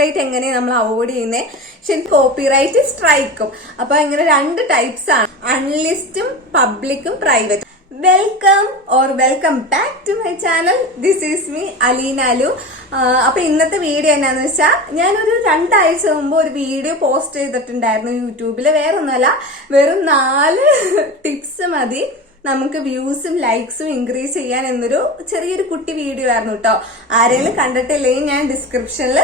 Right എങ്ങനെ നമ്മൾ avoid ചെയ്യുന്നത്? പക്ഷെ കോപ്പിറൈറ്റ് സ്ട്രൈക്കും. അപ്പൊ ഇങ്ങനെ രണ്ട് ടൈപ്സ് ആണ്, അൺലിസ്റ്റും പബ്ലിക്കും private. Welcome back to my channel. This is me അലീനാലു. അപ്പൊ ഇന്നത്തെ വീഡിയോ എന്നാന്ന് വെച്ചാൽ, ഞാനൊരു 2 ആഴ്ച മുമ്പ് ഒരു വീഡിയോ പോസ്റ്റ് ചെയ്തിട്ടുണ്ടായിരുന്നു യൂട്യൂബില്. വേറെ ഒന്നുമല്ല, വെറും 4 ടിപ്സ് മതി നമുക്ക് വ്യൂസും ലൈക്സും ഇൻക്രീസ് ചെയ്യാൻ എന്നൊരു ചെറിയൊരു കുട്ടി വീഡിയോ ആയിരുന്നു കേട്ടോ. ആരെങ്കിലും കണ്ടിട്ടില്ലെങ്കിൽ ഞാൻ ഡിസ്ക്രിപ്ഷനിൽ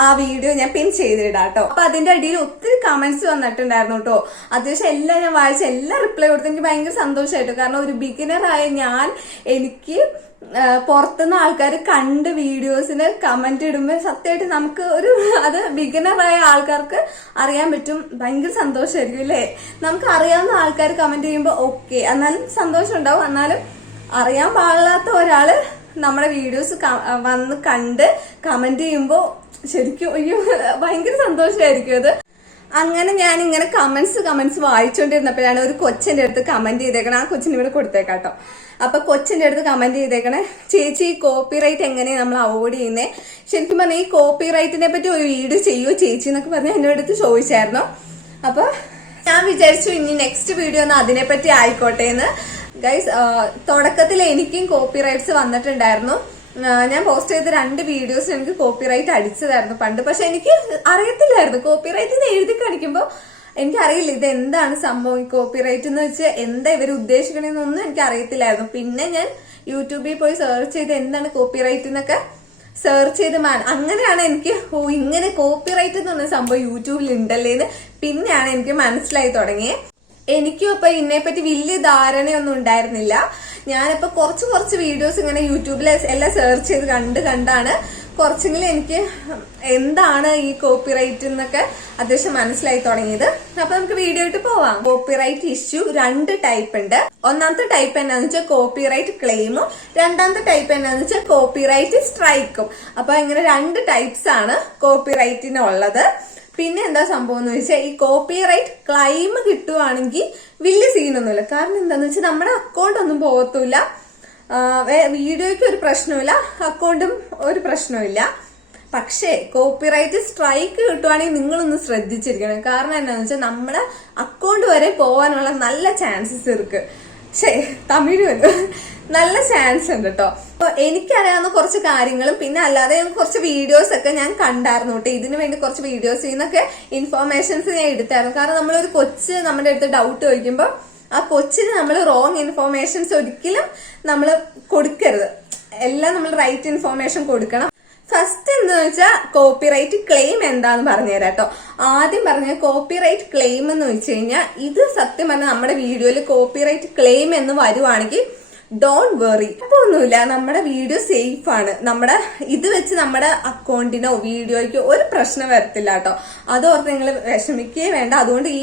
ആ വീഡിയോ ഞാൻ പിൻ ചെയ്തിടാം കേട്ടോ. അപ്പൊ അതിന്റെ അടിയിൽ ഒത്തിരി കമന്റ്സ് വന്നിട്ടുണ്ടായിരുന്നു കേട്ടോ. അത്യാവശ്യം എല്ലാം ഞാൻ വായിച്ച എല്ലാം റിപ്ലൈ കൊടുത്ത് എനിക്ക് ഭയങ്കര സന്തോഷമായിട്ടു. കാരണം ഒരു ബിഗിനറായ എനിക്ക് പുറത്തുനിന്ന് ആൾക്കാർ കണ്ട് വീഡിയോസിന് കമന്റ് ഇടുമ്പോൾ സത്യമായിട്ട് നമുക്ക് അത് ബിഗിനറായ ആൾക്കാർക്ക് അറിയാൻ പറ്റും. ഭയങ്കര സന്തോഷമായിരിക്കും അല്ലേ? നമുക്ക് അറിയാവുന്ന ആൾക്കാർ കമന്റ് ചെയ്യുമ്പോൾ ഓക്കെ, എന്നാലും സന്തോഷം ഉണ്ടാവും. എന്നാലും അറിയാൻ പാടില്ലാത്ത ഒരാള് നമ്മുടെ വീഡിയോസ് വന്ന് കണ്ട് കമന്റ് ചെയ്യുമ്പോൾ ശരിക്കും അയ്യോ ഭയങ്കര സന്തോഷമായിരിക്കും അത്. അങ്ങനെ ഞാൻ ഇങ്ങനെ കമന്റ്സ് വായിച്ചുകൊണ്ടിരുന്നപ്പോഴാണ് ഒരു കൊച്ചിന്റെ അടുത്ത് കമന്റ് ചെയ്തേക്കണേ. ആ കൊച്ചിന് ഇവിടെ കൊടുത്തേക്കാട്ടോ. അപ്പൊ കൊച്ചിന്റെ അടുത്ത് കമന്റ് ചെയ്തേക്കണേ, ചേച്ചി കോപ്പിറൈറ്റ് എങ്ങനെയാണ് നമ്മൾ അവോയ്ഡ് ചെയ്യുന്നത്? ശരിക്കും പറഞ്ഞാൽ ഈ കോപ്പിറൈറ്റിനെ പറ്റി ഒരു വീഡിയോ ചെയ്യുമോ ചേച്ചി എന്നൊക്കെ പറഞ്ഞ് എന്നോട് അടുത്ത് ചോദിച്ചായിരുന്നു. അപ്പൊ ഞാൻ വിചാരിച്ചു ഇനി നെക്സ്റ്റ് വീഡിയോ ഒന്ന് അതിനെപ്പറ്റി ആയിക്കോട്ടെ എന്ന്. ഗൈസ്, തുടക്കത്തിൽ എനിക്കും കോപ്പിറൈറ്റ്സ് വന്നിട്ടുണ്ടായിരുന്നു. ഞാൻ പോസ്റ്റ് ചെയ്ത 2 വീഡിയോസ് എനിക്ക് കോപ്പിറൈറ്റ് അടിച്ചതായിരുന്നു പണ്ട്. പക്ഷെ എനിക്ക് അറിയത്തില്ലായിരുന്നു കോപ്പിറൈറ്റ് എഴുതി കാണിക്കുമ്പോൾ എനിക്കറിയില്ല ഇത് എന്താണ് സംഭവം. കോപ്പിറൈറ്റ് എന്ന് വെച്ചാൽ എന്താ ഇവർ ഉദ്ദേശിക്കണെന്നൊന്നും എനിക്ക് അറിയത്തില്ലായിരുന്നു. പിന്നെ ഞാൻ യൂട്യൂബിൽ പോയി സെർച്ച് ചെയ്ത് എന്താണ് കോപ്പിറൈറ്റ് എന്നൊക്കെ സെർച്ച് ചെയ്ത് അങ്ങനെയാണ് എനിക്ക് ഇങ്ങനെ കോപ്പിറൈറ്റ് എന്ന് പറഞ്ഞ സംഭവം യൂട്യൂബിൽ ഉണ്ടല്ലേന്ന് പിന്നെയാണ് എനിക്ക് മനസ്സിലായി തുടങ്ങിയത്. എനിക്കും ഇപ്പൊ ഇതിനെപ്പറ്റി വലിയ ധാരണയൊന്നും ഉണ്ടായിരുന്നില്ല. ഞാനിപ്പോ കുറച്ച് വീഡിയോസ് ഇങ്ങനെ യൂട്യൂബിൽ എല്ലാം സെർച്ച് ചെയ്ത് കണ്ടാണ് കുറച്ചെങ്കിലും എനിക്ക് എന്താണ് ഈ കോപ്പിറൈറ്റ് എന്നൊക്കെ അത്യാവശ്യം മനസ്സിലായി തുടങ്ങിയത്. അപ്പൊ നമുക്ക് വീഡിയോ ആയിട്ട് പോവാം. കോപ്പിറൈറ്റ് ഇഷ്യൂ 2 ടൈപ്പ് ഉണ്ട്. ഒന്നാമത്തെ ടൈപ്പ് എന്നാന്ന് വെച്ചാൽ കോപ്പിറൈറ്റ് ക്ലെയിമും, രണ്ടാമത്തെ ടൈപ്പ് എന്നാന്ന് വെച്ചാൽ കോപ്പിറൈറ്റ് സ്ട്രൈക്കും. അപ്പൊ ഇങ്ങനെ 2 ടൈപ്സ് ആണ് കോപ്പിറൈറ്റിനുള്ളത്. പിന്നെ എന്താ സംഭവം എന്ന് വെച്ചാൽ, ഈ കോപ്പിറൈറ്റ് ക്ലെയിം കിട്ടുവാണെങ്കിൽ വലിയ സീനൊന്നുമില്ല. കാരണം എന്താന്ന് വെച്ചാൽ നമ്മുടെ അക്കൗണ്ട് ഒന്നും പോകത്തില്ല, വീഡിയോയ്ക്ക് ഒരു പ്രശ്നമില്ല, അക്കൗണ്ടും ഒരു പ്രശ്നമില്ല. പക്ഷേ കോപ്പിറൈറ്റ് സ്ട്രൈക്ക് കിട്ടുവാണെങ്കിൽ നിങ്ങളൊന്ന് ശ്രദ്ധിച്ചിരിക്കണം. കാരണം എന്താന്ന് വെച്ചാൽ നമ്മുടെ അക്കൗണ്ട് വരെ പോകാനുള്ള നല്ല ചാൻസസ് ഇருக்கு. തമിഴ് നല്ല ചാൻസ് ഉണ്ട് കേട്ടോ. അപ്പൊ എനിക്കറിയാവുന്ന കുറച്ച് കാര്യങ്ങളും പിന്നെ അല്ലാതെ കുറച്ച് വീഡിയോസ് ഒക്കെ ഞാൻ കണ്ടായിരുന്നു കേട്ടോ. ഇതിനു വേണ്ടി കുറച്ച് വീഡിയോസ് ചെയ്യുന്നൊക്കെ ഇൻഫോർമേഷൻസ് ഞാൻ എടുത്തായിരുന്നു. കാരണം നമ്മളൊരു കൊച്ച് നമ്മുടെ അടുത്ത് ഡൗട്ട് ചോദിക്കുമ്പോൾ ആ കൊച്ചിന് നമ്മൾ റോങ് ഇൻഫോർമേഷൻസ് ഒരിക്കലും നമ്മൾ കൊടുക്കരുത്. എല്ലാം നമ്മൾ റൈറ്റ് ഇൻഫോർമേഷൻ കൊടുക്കണം. ഫസ്റ്റ് എന്താന്ന് വെച്ചാൽ കോപ്പിറൈറ്റ് ക്ലെയിം എന്താന്ന് പറഞ്ഞുതരാം കേട്ടോ. ആദ്യം പറഞ്ഞ കോപ്പിറൈറ്റ് ക്ലെയിം എന്ന് വെച്ച് കഴിഞ്ഞാൽ, ഇത് സത്യം പറഞ്ഞാൽ നമ്മുടെ വീഡിയോയിൽ കോപ്പിറൈറ്റ് ക്ലെയിം എന്ന് വരുവാണെങ്കിൽ ഡോണ്ട് വെറി, അപ്പൊ ഒന്നുമില്ല, നമ്മുടെ വീഡിയോ സേഫ് ആണ്. ഇത് വെച്ച് നമ്മുടെ അക്കൗണ്ടിനോ വീഡിയോയ്ക്കോ ഒരു പ്രശ്നം വരത്തില്ല കേട്ടോ. അതോർത്ത് നിങ്ങൾ വിഷമിക്കുകയേ വേണ്ട. അതുകൊണ്ട് ഈ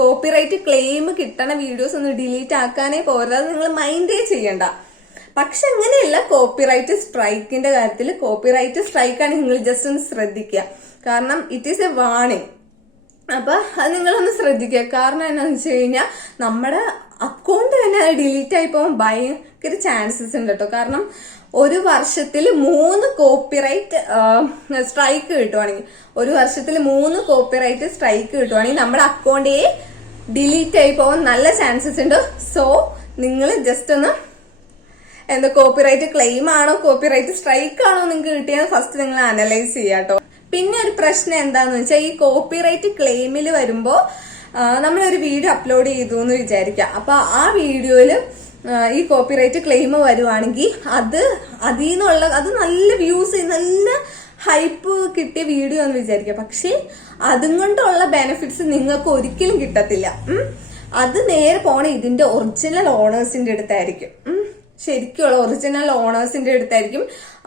കോപ്പിറൈറ്റ് ക്ലെയിം കിട്ടണ വീഡിയോസ് ഒന്ന് ഡിലീറ്റ് ആക്കാനേ പോരുത്, അത് നിങ്ങൾ മൈൻഡേ ചെയ്യണ്ട. പക്ഷെ അങ്ങനെയല്ല കോപ്പിറൈറ്റ് സ്ട്രൈക്കിന്റെ കാര്യത്തിൽ. കോപ്പിറൈറ്റ് സ്ട്രൈക്കാണ് നിങ്ങൾ ജസ്റ്റ് ഒന്ന് ശ്രദ്ധിക്കുക. കാരണം ഇറ്റ് ഈസ് എ വാർണിംഗ്. അപ്പൊ അത് നിങ്ങളൊന്ന് ശ്രദ്ധിക്കുക. കാരണം എന്താണെന്ന് വെച്ച് കഴിഞ്ഞാൽ നമ്മുടെ അക്കൗണ്ട് തന്നെ ഡിലീറ്റ് ആയി പോകാൻ ഭയങ്കര ചാൻസസ് ഉണ്ട് കേട്ടോ. കാരണം ഒരു വർഷത്തിൽ 3 കോപ്പിറൈറ്റ് സ്ട്രൈക്ക് കിട്ടുവാണെങ്കിൽ, ഒരു വർഷത്തിൽ 3 കോപ്പിറൈറ്റ് സ്ട്രൈക്ക് കിട്ടുവാണെങ്കിൽ നമ്മുടെ അക്കൗണ്ടേ ഡിലീറ്റ് ആയി പോകാൻ നല്ല ചാൻസസ് ഉണ്ട്. സോ നിങ്ങൾ ജസ്റ്റ് ഒന്ന് കോപ്പിറൈറ്റ് ക്ലെയിം ആണോ കോപ്പിറൈറ്റ് സ്ട്രൈക്ക് ആണോ നിങ്ങൾക്ക് കിട്ടിയത് ഫസ്റ്റ് നിങ്ങൾ അനലൈസ് ചെയ്യാട്ടോ. പിന്നെ ഒരു പ്രശ്നം എന്താന്ന് വെച്ചാൽ, ഈ കോപ്പിറൈറ്റ് ക്ലെയിമിൽ വരുമ്പോ നമ്മളൊരു വീഡിയോ അപ്ലോഡ് ചെയ്തു എന്ന് വിചാരിക്കാം. അപ്പൊ ആ വീഡിയോയില് ഈ കോപ്പിറൈറ്റ് ക്ലെയിം വരുവാണെങ്കിൽ അത് നല്ല വ്യൂസ്, നല്ല ഹൈപ്പ് കിട്ടിയ വീഡിയോ എന്ന് വിചാരിക്കാം. പക്ഷെ അതും കൊണ്ടുള്ള ബെനിഫിറ്റ്സ് നിങ്ങൾക്ക് ഒരിക്കലും കിട്ടത്തില്ല. അത് നേരെ പോണ ഇതിന്റെ ഒറിജിനൽ ഓണേഴ്സിന്റെ അടുത്തായിരിക്കും. ശരിക്കുള്ള ഒറിജിനൽ ഓണേഴ്സിന്റെ അടുത്തായിരിക്കും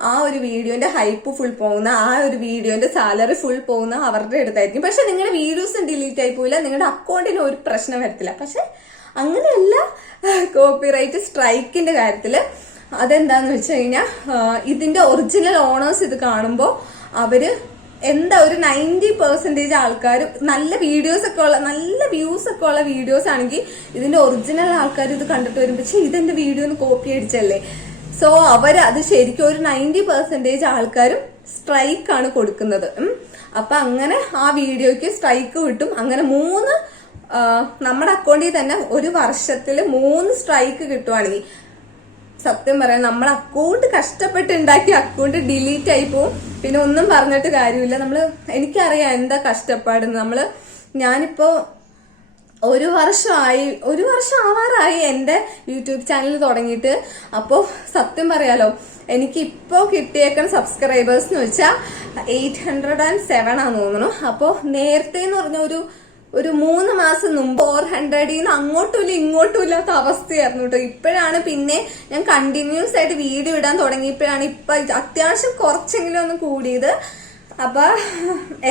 ആ ഒരു വീഡിയോന്റെ ഹൈപ്പ് ഫുൾ പോകുന്ന, ആ ഒരു വീഡിയോന്റെ സാലറി ഫുൾ പോകുന്ന അവരുടെ അടുത്തായിരിക്കും. പക്ഷെ നിങ്ങളുടെ വീഡിയോസ് ഡിലീറ്റ് ആയി പോയില്ല, നിങ്ങളുടെ അക്കൗണ്ടിന് ഒരു പ്രശ്നം വരത്തില്ല. പക്ഷെ അങ്ങനെയല്ല കോപ്പിറൈറ്റ് സ്ട്രൈക്കിന്റെ കാര്യത്തില്. അതെന്താന്ന് വെച്ച് കഴിഞ്ഞാൽ, ഇതിന്റെ ഒറിജിനൽ ഓണേഴ്സ് ഇത് കാണുമ്പോൾ അവര് ഒരു 90% ആൾക്കാർ നല്ല വീഡിയോസ് ഒക്കെ ഉള്ള, നല്ല വ്യൂസ് ഒക്കെ ഉള്ള വീഡിയോസ് ആണെങ്കിൽ ഇതിന്റെ ഒറിജിനൽ ആൾക്കാർ ഇത് കണ്ടിട്ട് വരുമ്പോ ഇതെന്റെ വീഡിയോ ഒന്ന് കോപ്പി അടിച്ചല്ലേ. സോ അത് ശരിക്കും ഒരു 90% ആൾക്കാരും സ്ട്രൈക്കാണ് കൊടുക്കുന്നത്. അപ്പൊ അങ്ങനെ ആ വീഡിയോക്ക് സ്ട്രൈക്ക് കിട്ടും. അങ്ങനെ 3 നമ്മുടെ അക്കൗണ്ടിൽ തന്നെ ഒരു വർഷത്തിൽ 3 സ്ട്രൈക്ക് കിട്ടുവാണെങ്കിൽ സത്യം പറയാം നമ്മൾ അക്കൗണ്ട് കഷ്ടപ്പെട്ട് ഉണ്ടാക്കിയ അക്കൗണ്ട് ഡിലീറ്റ് ആയി പോവും. പിന്നെ ഒന്നും പറഞ്ഞിട്ട് കാര്യമില്ല. എനിക്കറിയാം എന്താ കഷ്ടപ്പാടെന്ന്. ഞാനിപ്പോ ഒരു വർഷം ആവാറായി എന്റെ യൂട്യൂബ് ചാനൽ തുടങ്ങിയിട്ട്. അപ്പോ സത്യം പറയാലോ, എനിക്ക് ഇപ്പോ കിട്ടിയേക്കുന്ന സബ്സ്ക്രൈബേഴ്സ് എന്ന് വെച്ചാൽ 807 ആണെന്ന് തോന്നുന്നു. അപ്പോ നേരത്തെ എന്ന് പറഞ്ഞ ഒരു 3 മാസം മുമ്പ് 400 അങ്ങോട്ടും ഇല്ല ഇങ്ങോട്ടും ഇല്ലാത്ത അവസ്ഥയായിരുന്നു കേട്ടോ. ഇപ്പോഴാണ് പിന്നെ ഞാൻ കണ്ടിന്യൂസ് ആയിട്ട് വീഡിയോ ഇടാൻ തുടങ്ങിയപ്പോഴാണ് ഇപ്പൊ അത്യാവശ്യം കുറച്ചെങ്കിലും ഒന്ന് കൂടിയത്. അപ്പൊ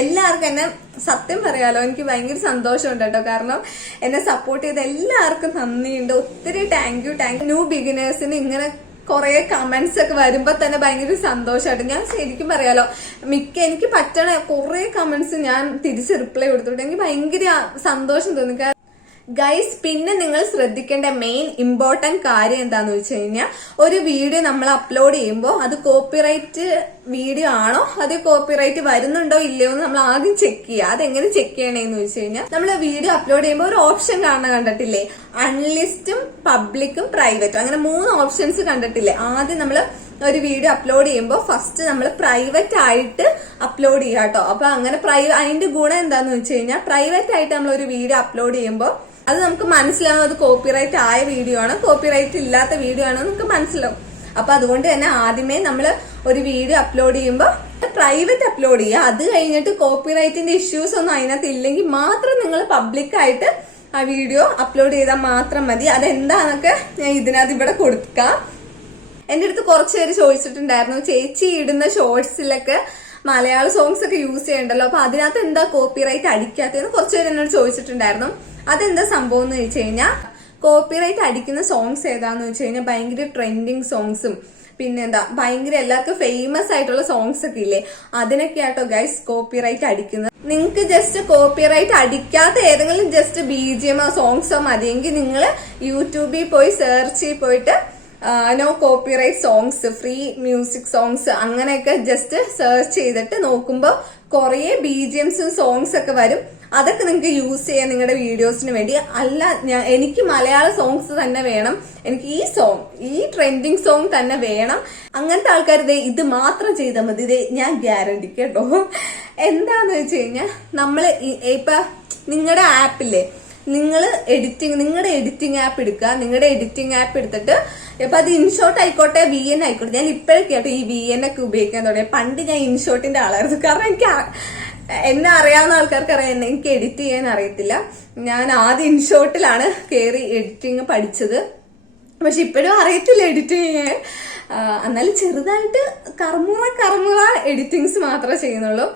എല്ലാവർക്കും എന്നെ സത്യം പറയാലോ, എനിക്ക് ഭയങ്കര സന്തോഷമുണ്ട് കേട്ടോ. കാരണം എന്നെ സപ്പോർട്ട് ചെയ്ത എല്ലാവർക്കും നന്ദിയുണ്ട്. ഒത്തിരി താങ്ക് യു. ന്യൂ ബിഗിനേഴ്സിന് ഇങ്ങനെ കുറെ കമന്റ്സ് ഒക്കെ വരുമ്പോ തന്നെ ഭയങ്കര സന്തോഷമായിട്ട്. ഞാൻ ശരിക്കും പറയാലോ, എനിക്ക് പറ്റണ കുറെ കമന്റ്സ് ഞാൻ തിരിച്ച് റിപ്ലൈ കൊടുത്തിട്ട് എനിക്ക് ഭയങ്കര സന്തോഷം തോന്നി. ഗൈസ്, പിന്നെ നിങ്ങൾ ശ്രദ്ധിക്കേണ്ട മെയിൻ ഇമ്പോർട്ടന്റ് കാര്യം എന്താന്ന് വെച്ച് കഴിഞ്ഞാൽ, ഒരു വീഡിയോ നമ്മൾ അപ്ലോഡ് ചെയ്യുമ്പോൾ അത് കോപ്പിറൈറ്റ് വീഡിയോ ആണോ, അത് കോപ്പിറൈറ്റ് വരുന്നുണ്ടോ ഇല്ലയോ എന്ന് നമ്മൾ ആദ്യം ചെക്ക് ചെയ്യുക. അതെങ്ങനെ ചെക്ക് ചെയ്യണേന്ന് വെച്ച് കഴിഞ്ഞാൽ, നമ്മൾ വീഡിയോ അപ്ലോഡ് ചെയ്യുമ്പോൾ ഒരു ഓപ്ഷൻ കണ്ടിട്ടില്ലേ, അൺലിസ്റ്റും പബ്ലിക്കും പ്രൈവറ്റും, അങ്ങനെ 3 ഓപ്ഷൻസ് കണ്ടിട്ടില്ലേ. ആദ്യം നമ്മൾ ഒരു വീഡിയോ അപ്ലോഡ് ചെയ്യുമ്പോൾ ഫസ്റ്റ് നമ്മൾ പ്രൈവറ്റ് ആയിട്ട് അപ്ലോഡ് ചെയ്യുക കേട്ടോ. അപ്പൊ അങ്ങനെ അതിന്റെ ഗുണം എന്താന്ന് വെച്ച് കഴിഞ്ഞാൽ, പ്രൈവറ്റ് ആയിട്ട് നമ്മൾ ഒരു വീഡിയോ അപ്ലോഡ് ചെയ്യുമ്പോൾ അത് നമുക്ക് മനസ്സിലാവും അത് കോപ്പിറൈറ്റ് ആയ വീഡിയോ ആണ്, കോപ്പിറൈറ്റ് ഇല്ലാത്ത വീഡിയോ ആണ് നമുക്ക് മനസ്സിലാവും. അപ്പൊ അതുകൊണ്ട് തന്നെ ആദ്യമേ നമ്മൾ ഒരു വീഡിയോ അപ്ലോഡ് ചെയ്യുമ്പോൾ പ്രൈവറ്റ് അപ്ലോഡ് ചെയ്യുക. അത് കഴിഞ്ഞിട്ട് കോപ്പിറൈറ്റിന്റെ ഇഷ്യൂസ് ഒന്നും അതിനകത്ത് ഇല്ലെങ്കിൽ മാത്രം നിങ്ങൾ പബ്ലിക്കായിട്ട് ആ വീഡിയോ അപ്ലോഡ് ചെയ്താൽ മാത്രം മതി. അതെന്താന്നൊക്കെ ഞാൻ ഇതിനകത്ത് ഇവിടെ കൊടുക്കാം. എന്റെ അടുത്ത് കുറച്ച് പേര് ചോദിച്ചിട്ടുണ്ടായിരുന്നു, ചേച്ചി ഇടുന്ന ഷോർട്സിലൊക്കെ മലയാള സോങ്സ് ഒക്കെ യൂസ് ചെയ്യണ്ടല്ലോ, അപ്പൊ അതിനകത്ത് എന്താ കോപ്പിറൈറ്റ് അടിക്കാത്തതെന്ന് കുറച്ച് പേര് എന്നോട് ചോദിച്ചിട്ടുണ്ടായിരുന്നു. അതെന്താ സംഭവം എന്ന് വെച്ച് കഴിഞ്ഞാൽ, കോപ്പിറൈറ്റ് അടിക്കുന്ന സോങ്സ് ഏതാന്ന് വെച്ച് കഴിഞ്ഞാൽ ഭയങ്കര ട്രെൻഡിങ് സോങ്സും പിന്നെന്താ ഭയങ്കര എല്ലാവർക്കും ഫേമസ് ആയിട്ടുള്ള സോങ്സ് ഒക്കെ ഇല്ലേ, അതിനൊക്കെ ആട്ടോ ഗൈസ് കോപ്പിറൈറ്റ് അടിക്കുന്നത്. നിങ്ങൾക്ക് ജസ്റ്റ് കോപ്പിറൈറ്റ് അടിക്കാത്ത ഏതെങ്കിലും ജസ്റ്റ് BGM സോങ്സോ മതിയെങ്കിൽ നിങ്ങൾ യൂട്യൂബിൽ പോയി സെർച്ച് പോയിട്ട് no copyright songs, free music songs അങ്ങനെയൊക്കെ ജസ്റ്റ് സെർച്ച് ചെയ്തിട്ട് നോക്കുമ്പോൾ കുറെ BGMസും സോങ്സ് ഒക്കെ വരും. അതൊക്കെ നിങ്ങൾക്ക് യൂസ് ചെയ്യാൻ നിങ്ങളുടെ വീഡിയോസിന് വേണ്ടി. അല്ല എനിക്ക് മലയാള സോങ്സ് തന്നെ വേണം, എനിക്ക് ഈ ട്രെൻഡിങ് സോങ് തന്നെ വേണം, അങ്ങനത്തെ ആൾക്കാർ ഇത് മാത്രം ചെയ്താൽ മതി. ഞാൻ ഗ്യാരണ്ടി കേട്ടോ. എന്താന്ന് വെച്ച് കഴിഞ്ഞാൽ, നമ്മള് ഇപ്പൊ നിങ്ങളുടെ ആപ്പില്ലേ, നിങ്ങളുടെ എഡിറ്റിംഗ് ആപ്പ് എടുക്കുക. നിങ്ങളുടെ എഡിറ്റിംഗ് ആപ്പ് എടുത്തിട്ട് ഇപ്പൊ അത് ഇൻഷോട്ട് ആയിക്കോട്ടെ VN ആയിക്കോട്ടെ. ഞാൻ ഇപ്പോഴൊക്കെ കേട്ടോ ഈ VN ഒക്കെ ഉപയോഗിക്കാൻ തുടങ്ങി. പണ്ട് ഞാൻ ഇൻഷോട്ടിന്റെ ആളായിരുന്നു. കാരണം എന്നെ അറിയാവുന്ന ആൾക്കാർക്ക് അറിയാം, എനിക്ക് എഡിറ്റ് ചെയ്യാൻ അറിയത്തില്ല. ഞാൻ ആദ്യം ഇൻഷോട്ടിലാണ് കയറി എഡിറ്റിംഗ് പഠിച്ചത്. പക്ഷെ ഇപ്പോഴും അറിയത്തില്ല എഡിറ്റ് ചെയ്യാൻ. എന്നാലും ചെറുതായിട്ട് കർമ്മ എഡിറ്റിങ്സ് മാത്രമേ ചെയ്യുന്നുള്ളൂ.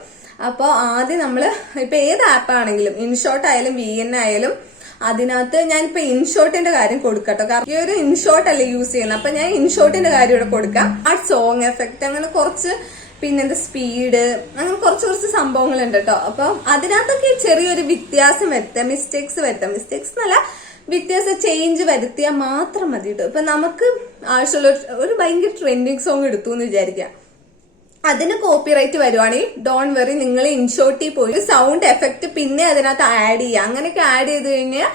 അപ്പൊ ആദ്യം നമ്മള് ഇപ്പൊ ഏത് ആപ്പാണെങ്കിലും, ഇൻഷോട്ട് ആയാലും VN ആയാലും, അതിനകത്ത് ഞാനിപ്പോ ഇൻഷോട്ടിന്റെ കാര്യം കൊടുക്കട്ടോ. കാരണം ഈ ഒരു ഇൻഷോട്ട് അല്ലേ യൂസ് ചെയ്യുന്നത്. അപ്പൊ ഞാൻ ഇൻഷോട്ടിന്റെ കാര്യം ഇവിടെ കൊടുക്കാം. ആ സോങ് എഫക്ട് അങ്ങനെ കുറച്ച്, പിന്നെന്താ സ്പീഡ്, അങ്ങനെ കുറച്ച് സംഭവങ്ങളുണ്ട് കേട്ടോ. അപ്പൊ അതിനകത്തൊക്കെ ചെറിയൊരു വ്യത്യാസം വരുത്താം, മിസ്റ്റേക്സ് എന്നല്ല, വ്യത്യാസം ചേഞ്ച് വരുത്തിയാൽ മാത്രം മതി കേട്ടോ. ഇപ്പൊ നമുക്ക് ആവശ്യമുള്ള ഒരു ഭയങ്കര ട്രെൻഡിങ് സോങ് എടുത്തു എന്ന് വിചാരിക്കാം, അതിന് കോപ്പിറൈറ്റ് വരുവാണെങ്കിൽ ഡോൺ വെറി, നിങ്ങൾ ഇൻഷോട്ടിൽ പോയി സൗണ്ട് എഫക്ട് പിന്നെ അതിനകത്ത് ആഡ് ചെയ്യുക. അങ്ങനെയൊക്കെ ആഡ് ചെയ്ത് കഴിഞ്ഞാൽ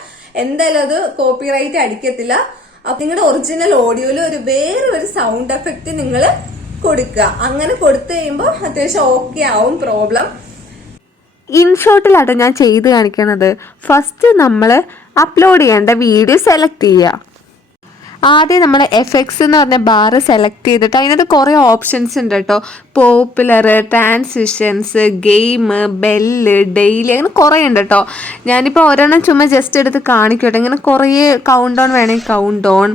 എന്തായാലും അത് കോപ്പിറൈറ്റ് അടിക്കത്തില്ല. അപ്പൊ നിങ്ങളുടെ ഒറിജിനൽ ഓഡിയോയിൽ വേറൊരു സൗണ്ട് എഫക്ട് നിങ്ങൾ കൊടുക്കുക. അങ്ങനെ കൊടുത്തു കഴിയുമ്പോൾ അത്യാവശ്യം ഓക്കെ ആവും പ്രോബ്ലം. ഇൻഷോട്ടിലാട്ടോ ഞാൻ ചെയ്ത് കാണിക്കുന്നത്. ഫസ്റ്റ് നമ്മൾ അപ്ലോഡ് ചെയ്യേണ്ട വീഡിയോ സെലക്ട് ചെയ്യുക. ആദ്യം നമ്മൾ എഫക്ട്സ് എന്ന് പറഞ്ഞ ബാറ് സെലക്ട് ചെയ്തിട്ട് അതിനകത്ത് കുറേ ഓപ്ഷൻസ് ഉണ്ട് കേട്ടോ. Popular, transitions, game, bell, daily, അങ്ങനെ കുറേ ഉണ്ട് കേട്ടോ. ഞാനിപ്പോൾ ഒരെണ്ണം ചുമ്മാ ജസ്റ്റ് എടുത്ത് കാണിക്കട്ടെ. ഇങ്ങനെ കുറേ കൗണ്ട് ഡൗൺ വേണമെങ്കിൽ കൗണ്ട് ഡൗൺ,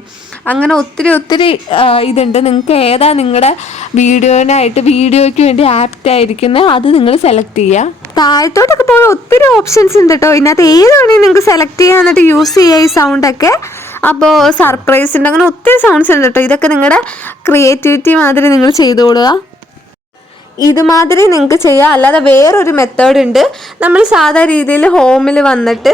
അങ്ങനെ ഒത്തിരി ഇതുണ്ട്. നിങ്ങൾക്ക് ഏതാ നിങ്ങളുടെ വീഡിയോയ്ക്ക് വേണ്ടി ആപ്റ്റ് ആയിരിക്കുന്നത് അത് നിങ്ങൾ സെലക്ട് ചെയ്യുക. താഴത്തോട്ടൊക്കെ പോയി ഒത്തിരി ഓപ്ഷൻസ് ഉണ്ട് കേട്ടോ. ഇതിനകത്ത് ഏത് വേണമെങ്കിൽ നിങ്ങൾക്ക് സെലക്ട് ചെയ്യുക, എന്നിട്ട് യൂസ് ചെയ്യുക ഈ സൗണ്ടൊക്കെ. അപ്പോൾ സർപ്രൈസിൻ്റെ അങ്ങനെ ഒത്തിരി സൗണ്ട്സ് ഉണ്ട് കേട്ടോ. ഇതൊക്കെ നിങ്ങളുടെ ക്രിയേറ്റിവിറ്റി മാതിരി നിങ്ങൾ ചെയ്തോളുക. ഇതുമാതിരി നിങ്ങൾക്ക് ചെയ്യാം. അല്ലാതെ വേറൊരു മെത്തേഡ് ഉണ്ട്. നമ്മൾ സാധാ രീതിയിൽ ഹോമിൽ വന്നിട്ട്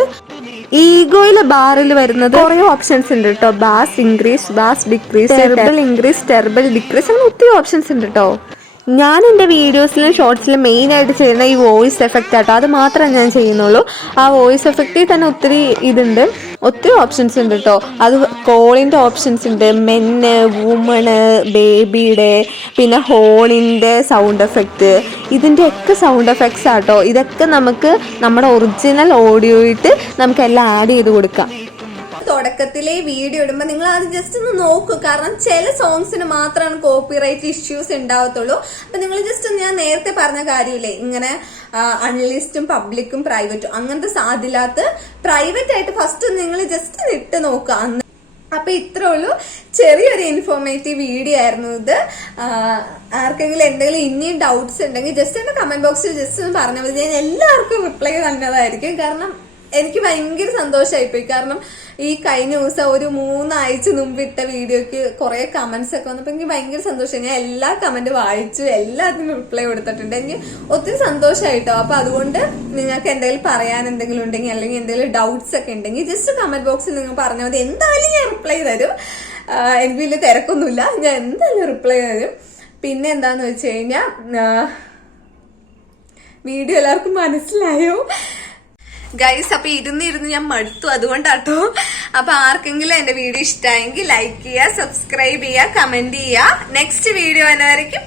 ഈഗോയിൽ ബാറിൽ വരുന്നത് കുറേ ഓപ്ഷൻസ് ഉണ്ട് കേട്ടോ. Bass increase, bass decrease, treble increase, treble decrease, അങ്ങനെ ഒത്തിരി ഓപ്ഷൻസ് ഉണ്ട് കേട്ടോ. ഞാൻ എൻ്റെ വീഡിയോസിലും ഷോർട്സിലും മെയിനായിട്ട് ചെയ്യുന്ന ഈ വോയിസ് എഫക്റ്റ് ആട്ടോ, അത് മാത്രമേ ഞാൻ ചെയ്യുന്നുള്ളൂ. ആ വോയിസ് എഫക്റ്റിൽ തന്നെ ഒത്തിരി ഇതുണ്ട്, ഒത്തിരി ഓപ്ഷൻസ് ഉണ്ട് കേട്ടോ. അത് കോളിൻ്റെ ഓപ്ഷൻസ് ഉണ്ട്, മെന്ന്, വുമണ്, ബേബിയുടെ, പിന്നെ ഹോണിൻ്റെ സൗണ്ട് എഫക്റ്റ്, ഇതിൻ്റെയൊക്കെ സൗണ്ട് എഫക്ട്സ് ആട്ടോ. ഇതൊക്കെ നമുക്ക് നമ്മുടെ ഒറിജിനൽ ഓഡിയോയിട്ട് നമുക്കെല്ലാം ആഡ് ചെയ്ത് കൊടുക്കാം. തുടക്കത്തിലെ വീഡിയോ ഇടുമ്പോൾ നിങ്ങൾ അത് ജസ്റ്റ് ഒന്ന് നോക്കൂ. കാരണം ചില സോങ്സിന് മാത്രമാണ് കോപ്പിറൈറ്റ് ഇഷ്യൂസ് ഉണ്ടാവത്തുള്ളൂ. അപ്പൊ നിങ്ങൾ ജസ്റ്റ് ഞാൻ നേരത്തെ പറഞ്ഞ കാര്യമില്ലേ, ഇങ്ങനെ അൺലിസ്റ്റും പബ്ലിക്കും പ്രൈവറ്റും അങ്ങനത്തെ സാധ്യമില്ലാത്ത പ്രൈവറ്റ് ആയിട്ട് ഫസ്റ്റ് നിങ്ങൾ ജസ്റ്റ് ഇട്ട് നോക്കുക. അപ്പൊ ഇത്രേ ഉള്ളൂ, ചെറിയൊരു ഇൻഫോർമേറ്റീവ് വീഡിയോ ആയിരുന്നു ഇത്. ആർക്കെങ്കിലും എന്തെങ്കിലും ഇനിയും ഡൗട്ട്സ് ഉണ്ടെങ്കിൽ ജസ്റ്റ് എന്റെ കമന്റ് ബോക്സിൽ ജസ്റ്റ് ഒന്ന് പറഞ്ഞാൽ മതി. ഞാൻ എല്ലാവർക്കും റിപ്ലൈ തന്നതായിരിക്കും. കാരണം എനിക്ക് ഭയങ്കര സന്തോഷമായിപ്പോയി. കാരണം ഈ കഴിഞ്ഞ ദിവസം ഒരു 3 ആഴ്ച മുമ്പ് ഇട്ട വീഡിയോക്ക് കുറെ കമന്റ്സ് ഒക്കെ വന്നപ്പോ എനിക്ക് ഭയങ്കര സന്തോഷം. ഞാൻ എല്ലാ കമന്റ് വായിച്ചു, എല്ലാത്തിനും റിപ്ലൈ കൊടുത്തിട്ടുണ്ട്. എനിക്ക് ഒത്തിരി സന്തോഷമായിട്ടോ. അപ്പൊ അതുകൊണ്ട് നിങ്ങൾക്ക് എന്തെങ്കിലും പറയാൻ എന്തെങ്കിലും ഉണ്ടെങ്കിൽ അല്ലെങ്കിൽ എന്തെങ്കിലും ഡൗട്ട്സ് ഒക്കെ ഉണ്ടെങ്കിൽ ജസ്റ്റ് കമന്റ് ബോക്സിൽ നിങ്ങൾ പറഞ്ഞാൽ മതി. എന്തായാലും ഞാൻ റിപ്ലൈ തരും. എനിക്ക് വലിയ തിരക്കൊന്നുമില്ല, ഞാൻ എന്തായാലും റിപ്ലൈ തരും. പിന്നെ എന്താന്ന് വെച്ച് കഴിഞ്ഞാൽ വീഡിയോ എല്ലാവർക്കും മനസ്സിലായോ ഗൈസ്? അപ്പൊ ഇരുന്ന് ഞാൻ മടുത്തു, അതുകൊണ്ടാട്ടോ. അപ്പൊ ആർക്കെങ്കിലും എന്റെ വീഡിയോ ഇഷ്ടമായെങ്കിൽ ലൈക്ക് ചെയ്യുക, സബ്സ്ക്രൈബ് ചെയ്യുക, കമന്റ് ചെയ്യുക. Next video വന്നവരേക്കും